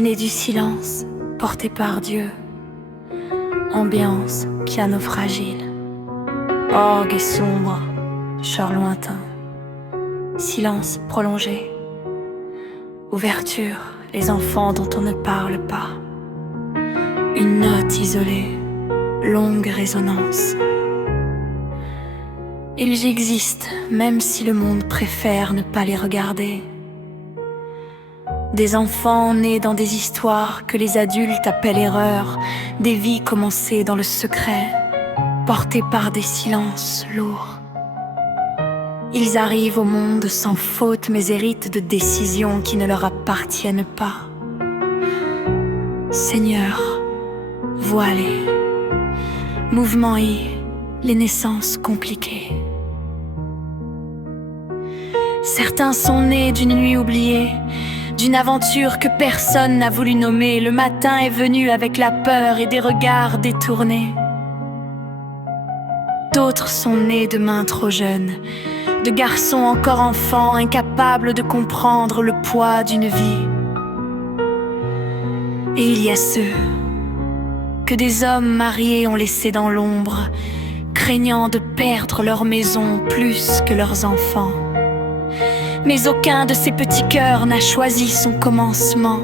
né du silence, porté par Dieu. Ambiance, piano fragile, orgue et sombre, chœur lointain. Silence prolongé. Ouverture, les enfants dont on ne parle pas. Une note isolée, longue résonance. Ils existent, même si le monde préfère ne pas les regarder. Des enfants nés dans des histoires que les adultes appellent erreurs, des vies commencées dans le secret, portées par des silences lourds. Ils arrivent au monde sans faute mais héritent de décisions qui ne leur appartiennent pas. Seigneur, voilés, mouvements et les naissances compliquées. Certains sont nés d'une nuit oubliée, d'une aventure que personne n'a voulu nommer. Le matin est venu avec la peur et des regards détournés. D'autres sont nés de mains trop jeunes, de garçons encore enfants, incapables de comprendre le poids d'une vie. Et il y a ceux que des hommes mariés ont laissés dans l'ombre, craignant de perdre leur maison plus que leurs enfants. Mais aucun de ces petits cœurs n'a choisi son commencement.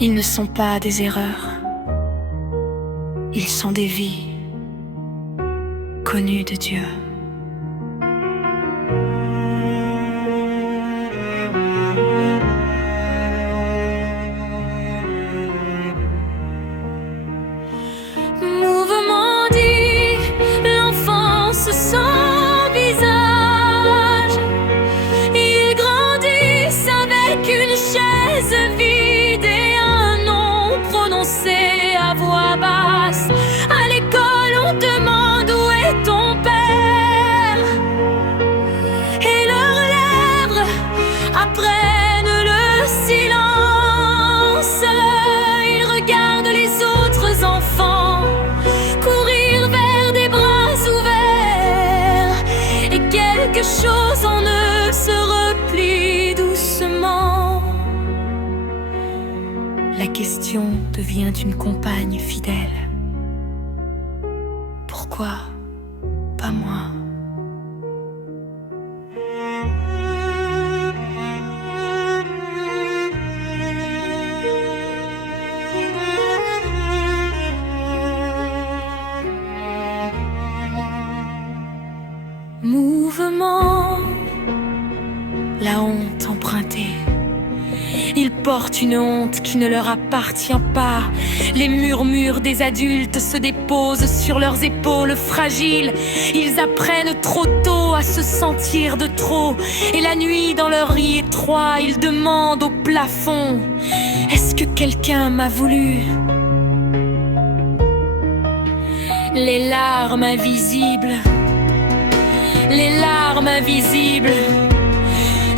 Ils ne sont pas des erreurs, ils sont des vies connues de Dieu. Mouvement dit, l'enfance sans visage. Ils grandissent avec une chaise vide et un nom prononcé à voix basse. À l'école on demande où est ton père, et leurs lèvres apprennent le silence. Ils regardent les autres enfants courir vers des bras ouverts, et quelque chose en eux se replie doucement. La question devient une compagne fidèle. Pourquoi pas moi? Mouvement, La honte empruntée. Ils portent une honte qui ne leur appartient pas. Les murmures des adultes se déposent sur leurs épaules fragiles. Ils apprennent trop tôt à se sentir de trop. Et la nuit, dans leur lit étroit, ils demandent au plafond: est-ce que quelqu'un m'a voulu? Les larmes invisibles, les larmes invisibles,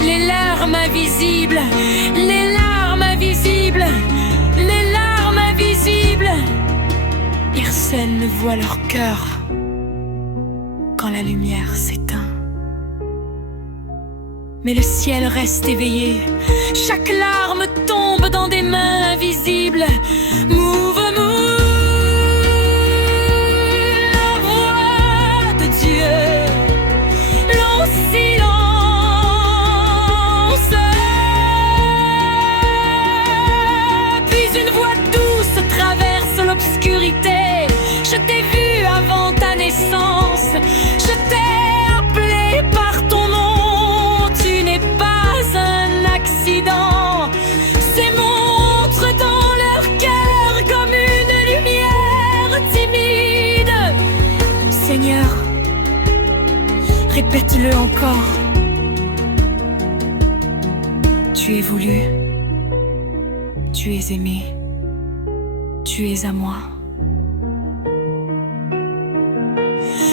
les larmes invisibles, les larmes invisibles, les larmes invisibles. Personne ne voit leur cœur quand la lumière s'éteint. Mais le ciel reste éveillé, chaque larme tombe dans des mains invisibles. Move, move, la voix de Dieu. L'obscurité, je t'ai vu avant ta naissance, je t'ai appelé par ton nom, tu n'es pas un accident. Ces mots entrent dans leur cœur comme une lumière timide. Seigneur, répète-le encore. Tu es voulu, tu es aimé, tu es à moi.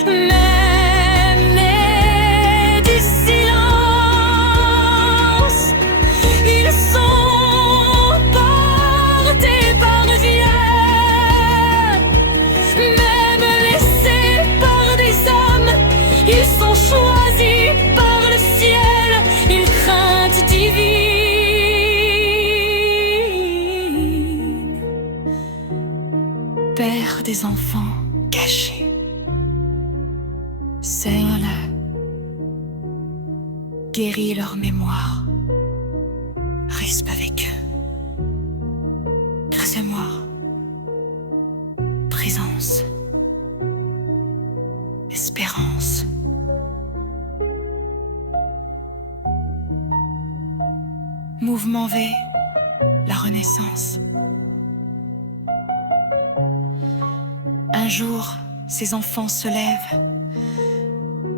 Même nés du silence, ils sont portés par Dieu. Même laissés par des hommes, ils sont choisis par le ciel. Une crainte divine père des enfants cachés. Seigneur, guéris leur mémoire. Reste avec eux. Grâce à moi. Présence. Espérance. Mouvement V, la Renaissance. Un jour, ces enfants se lèvent,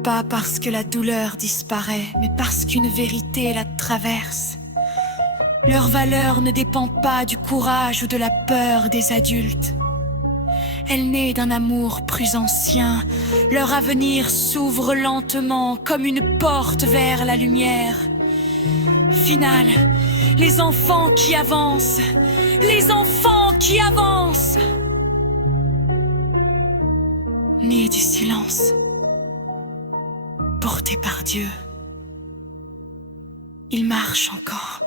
pas parce que la douleur disparaît, mais parce qu'une vérité la traverse. Leur valeur ne dépend pas du courage ou de la peur des adultes. Elle naît d'un amour plus ancien. Leur avenir s'ouvre lentement comme une porte vers la lumière. Finale, les enfants qui avancent, les enfants qui avancent. Nés du silence, portés par Dieu, ils marchent encore.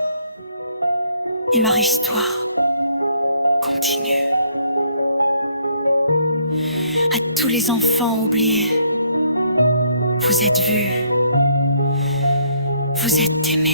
Et leur histoire continue. À tous les enfants oubliés, vous êtes vus, vous êtes aimés.